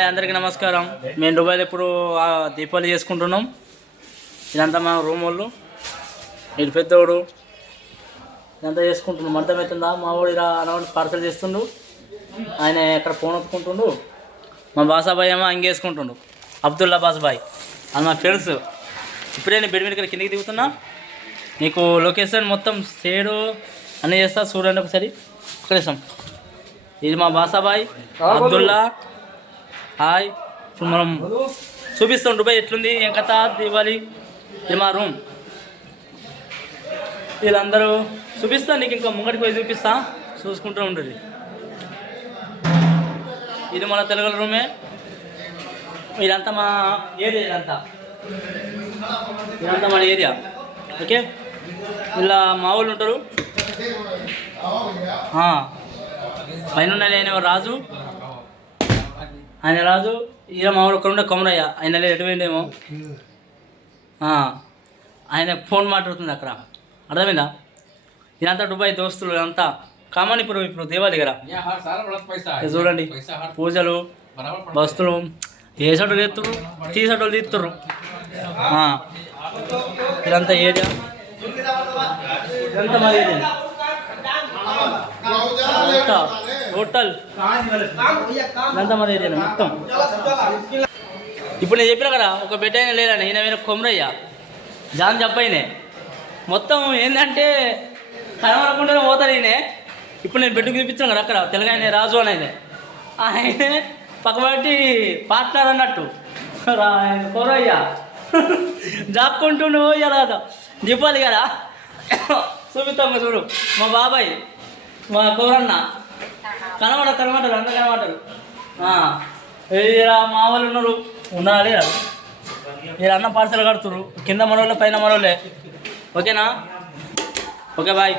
అందరికీ నమస్కారం. మేము దుబాయ్లో ఇప్పుడు దీపావళి చేసుకుంటున్నాం. ఇదంతా మా రూమ్ వాళ్ళు, ఇటు పెద్దోడు ఇదంతా చేసుకుంటున్నాం. అర్థమవుతుందా? మా వాడు ఇలా అనౌన్స్ పార్సల్ చేస్తుండు, ఆయన ఎక్కడ ఫోన్ ఒత్తుకుంటుండు. మా బాసాబాయ్ ఏమో అంగేసుకుంటుండు, అబ్దుల్లా బాసాబాయ్ అది మా ఫ్రెండ్స్. ఇప్పుడే నేను బెడ్ మీద కిందకి దిగుతున్నా. నీకు లొకేషన్ మొత్తం సేడు అన్నీ చేస్తా, చూడండి ఒకసారి. ఒక్కసారి ఇది మా బాసాబాయ్ అబ్దుల్లా. హాయ్, ఇప్పుడు మనం చూపిస్తాం దుబాయ్ ఎట్లుంది, ఏం కథ దివాలి. ఇది మా రూమ్. వీళ్ళందరూ చూపిస్తా, నీకు ఇంకా ముంగడికి పోయి చూపిస్తా, చూసుకుంటూ ఉంటుంది. ఇది మన తెలుగు రూమే. ఇదంతా మా ఏరియా, ఇదంతా మన ఏరియా. ఓకే, ఇలా మా వాళ్ళు ఉంటారు. పైన ఆయన రాజు, ఆయన రాజు. ఈయన మామూలు ఒక్కడ ఉండే కొమరయ్య, ఆయన ఎటు పోయిండేమో. ఆయన ఫోన్ మాట్లాడుతుంది అక్కడ, అర్థమైందా? ఇదంతా దుబాయ్ దోస్తులు అంతా కామన్. ఇప్పుడు దేవాలి దగ్గర చూడండి, పూజలు, బస్తులు ఏ సోటలు తీస్తుర్రు, తీసటోళ్ళు తీస్తుర్రు. ఇదంతా ఏరియా, ఇదంతా మా ఏరియా టోటల్. ఇదంతా మన ఏరియా మొత్తం. ఇప్పుడు నేను చెప్పినా కదా, ఒక బెడ్ అయినా లేదని. ఈయన మీద కొమరయ్య జాన్ చెప్పయినే మొత్తం ఏంటంటే కనబడకుండానే పోతారు ఈయనే. ఇప్పుడు నేను బెడ్కి చూపించాను కదా అక్కడ, తెలుగు రాజు అని ఆయనే పక్కబట్టి పార్ట్నర్ అన్నట్టు కొమరయ్య జాక్కుంటుండు. ఇలా చెప్పాలి కదా, చూపిస్తాం చూడు. మా బాబాయ్, మా కోరన్న కనబడరు, అంత కనబడరు. ఇలా మా వాళ్ళు ఉన్నారా? మీరు అన్న పార్సల్ కడుతురు, కింద మనోళ్ళే పైన మనోళ్ళే. ఓకేనా? Okay bye.